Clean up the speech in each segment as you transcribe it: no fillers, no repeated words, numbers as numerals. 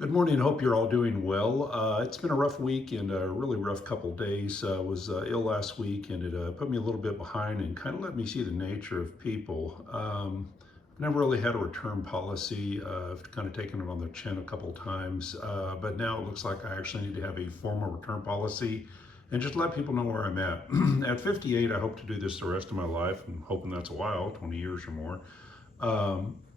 Good morning. Hope you're all doing well. It's been a rough week and a really rough couple days. Was ill last week and it put me a little bit behind and kind of let me see the nature of people. I've never really had a return policy. I've kind of taken it on the chin a couple times, but now it looks like I actually need to have a formal return policy and just let people know where I'm at. At 58, I hope to do this the rest of my life. I'm hoping that's a while, 20 years or more.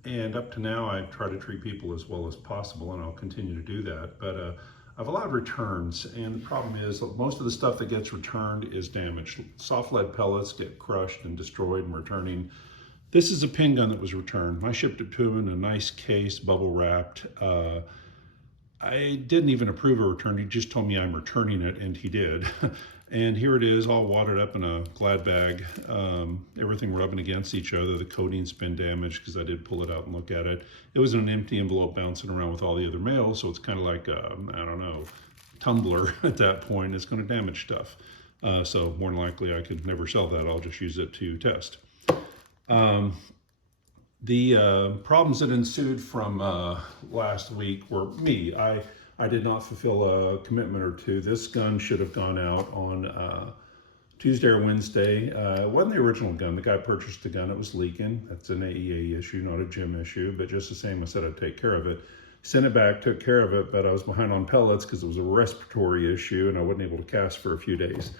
And up to now, I've tried to treat people as well as possible, and I'll continue to do that. But I've allowed returns, and the problem is that most of the stuff that gets returned is damaged. Soft lead pellets get crushed and destroyed and returning. This is a pin gun that was returned. I shipped it to him in a nice case, bubble wrapped. I didn't even approve a return. He just told me I'm returning it, and he did. And here it is, all wadded up in a Glad bag, everything rubbing against each other. The coating's been damaged because I did pull it out and look at it. It was in an empty envelope bouncing around with all the other mail, so it's kind of like, I don't know, tumbler at that point. It's going to damage stuff. So more than likely I could never sell that. I'll just use it to test. The problems that ensued from last week were me. I did not fulfill a commitment or two. This gun should have gone out on Tuesday or Wednesday. It wasn't the original gun. The guy purchased the gun. It was leaking. That's an AEA issue, not a gym issue. But just the same, I said I'd take care of it. Sent it back, took care of it, but I was behind on pellets because it was a respiratory issue and I wasn't able to cast for a few days.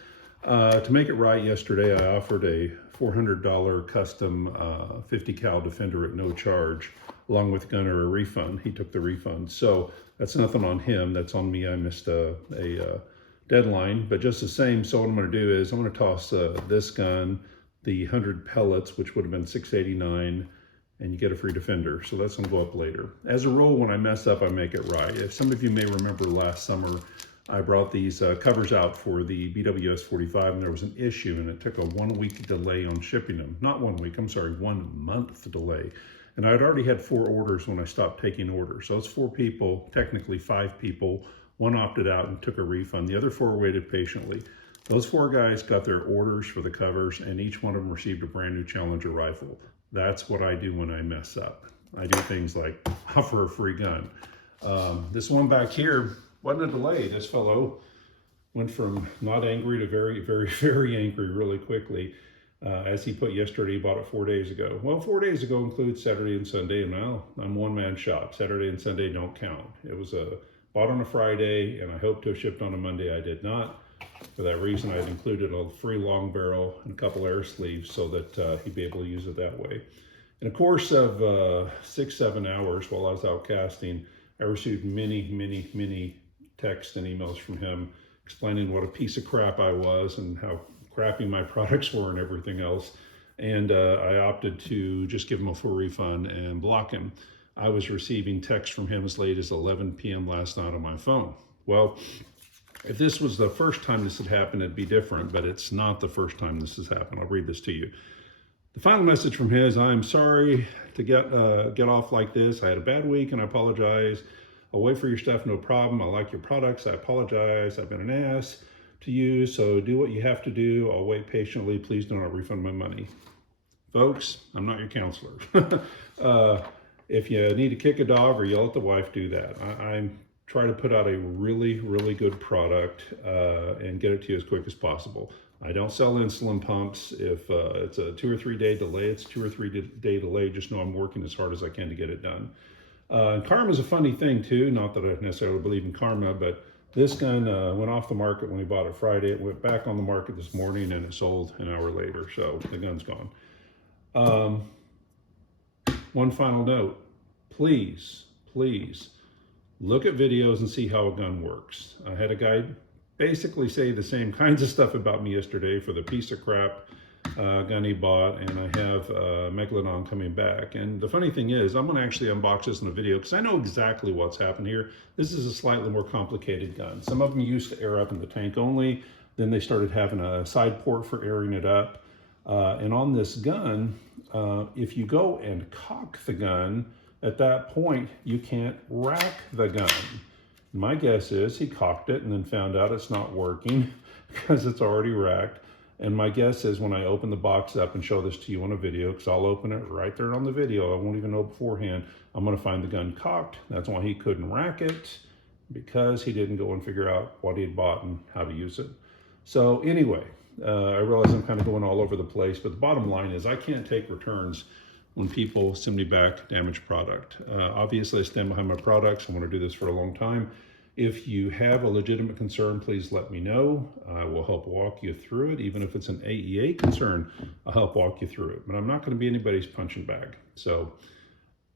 To make it right, yesterday I offered a $400 custom 50 cal Defender at no charge, along with gun or a refund. He took the refund. So that's nothing on him, that's on me. I missed a deadline, but just the same. So what I'm gonna do is I'm gonna toss this gun, the 100 pellets, which would have been $689, and you get a free Defender. So that's gonna go up later. As a rule, when I mess up, I make it right. If some of you may remember last summer, I brought these covers out for the BWS 45 and there was an issue and it took a 1 week delay on shipping them. Not 1 week, I'm sorry, 1 month delay. And I'd already had 4 orders when I stopped taking orders. So it's 4 people, technically 5 people. 1 opted out and took a refund. The other 4 waited patiently. Those 4 guys got their orders for the covers and each one of them received a brand new Challenger rifle. That's what I do when I mess up. I do things like offer a free gun. This one back here wasn't a delay. This fellow went from not angry to very, very, very angry really quickly. As he put yesterday, he bought it 4 days ago. Well, 4 days ago includes Saturday and Sunday, and now I'm one-man shop. Saturday and Sunday don't count. It was bought on a Friday, and I hoped to have shipped on a Monday. I did not. For that reason, I'd included a free long barrel and a couple air sleeves so that he'd be able to use it that way. In the course of 6-7 hours while I was out casting, I received many texts and emails from him explaining what a piece of crap I was and how crappy my products were and everything else. And I opted to just give him a full refund and block him. I was receiving texts from him as late as 11 p.m. last night on my phone. Well, if this was the first time this had happened, it'd be different, but it's not the first time this has happened. I'll read this to you. The final message from his: I'm sorry to get off like this. I had a bad week and I apologize. I'll wait for your stuff, no problem. I like your products. I apologize. I've been an ass to you, so do what you have to do. I'll wait patiently. Please do not refund my money. Folks, I'm not your counselor. If you need to kick a dog or yell at the wife, do that. I'm trying to put out a really, really good product and get it to you as quick as possible. I don't sell insulin pumps. If it's a 2 or 3 day delay, it's 2 or 3 day delay. Just know I'm working as hard as I can to get it done. Karma is a funny thing too, not that I necessarily believe in karma, but this gun went off the market when we bought it Friday. It went back on the market this morning and it sold an hour later, so the gun's gone. One final note, please look at videos and see how a gun works. I had a guy basically say the same kinds of stuff about me yesterday for the piece of crap gun he bought, and I have Megalodon coming back. And the funny thing is, I'm going to actually unbox this in a video because I know exactly what's happened here. This is a slightly more complicated gun. Some of them used to air up in the tank only, then they started having a side port for airing it up. And on this gun, if you go and cock the gun, at that point you can't rack the gun. My guess is he cocked it and then found out it's not working because it's already racked. And my guess is when I open the box up and show this to you on a video, because I'll open it right there on the video, I won't even know beforehand, I'm going to find the gun cocked. That's why he couldn't rack it, because he didn't go and figure out what he had bought and how to use it. So anyway, I realize I'm kind of going all over the place, but the bottom line is I can't take returns when people send me back damaged product. Obviously, I stand behind my products. I want to do this for a long time. If you have a legitimate concern, please let me know. I will help walk you through it. Even if it's an AEA concern, I'll help walk you through it. But I'm not going to be anybody's punching bag. So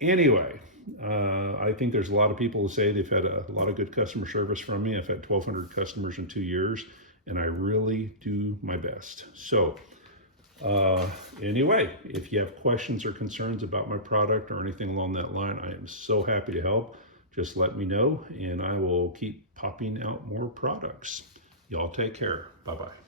anyway, I think there's a lot of people who say they've had a lot of good customer service from me. I've had 1,200 customers in 2 years, and I really do my best. So anyway, if you have questions or concerns about my product or anything along that line, I am so happy to help. Just let me know, and I will keep popping out more products. Y'all take care. Bye-bye.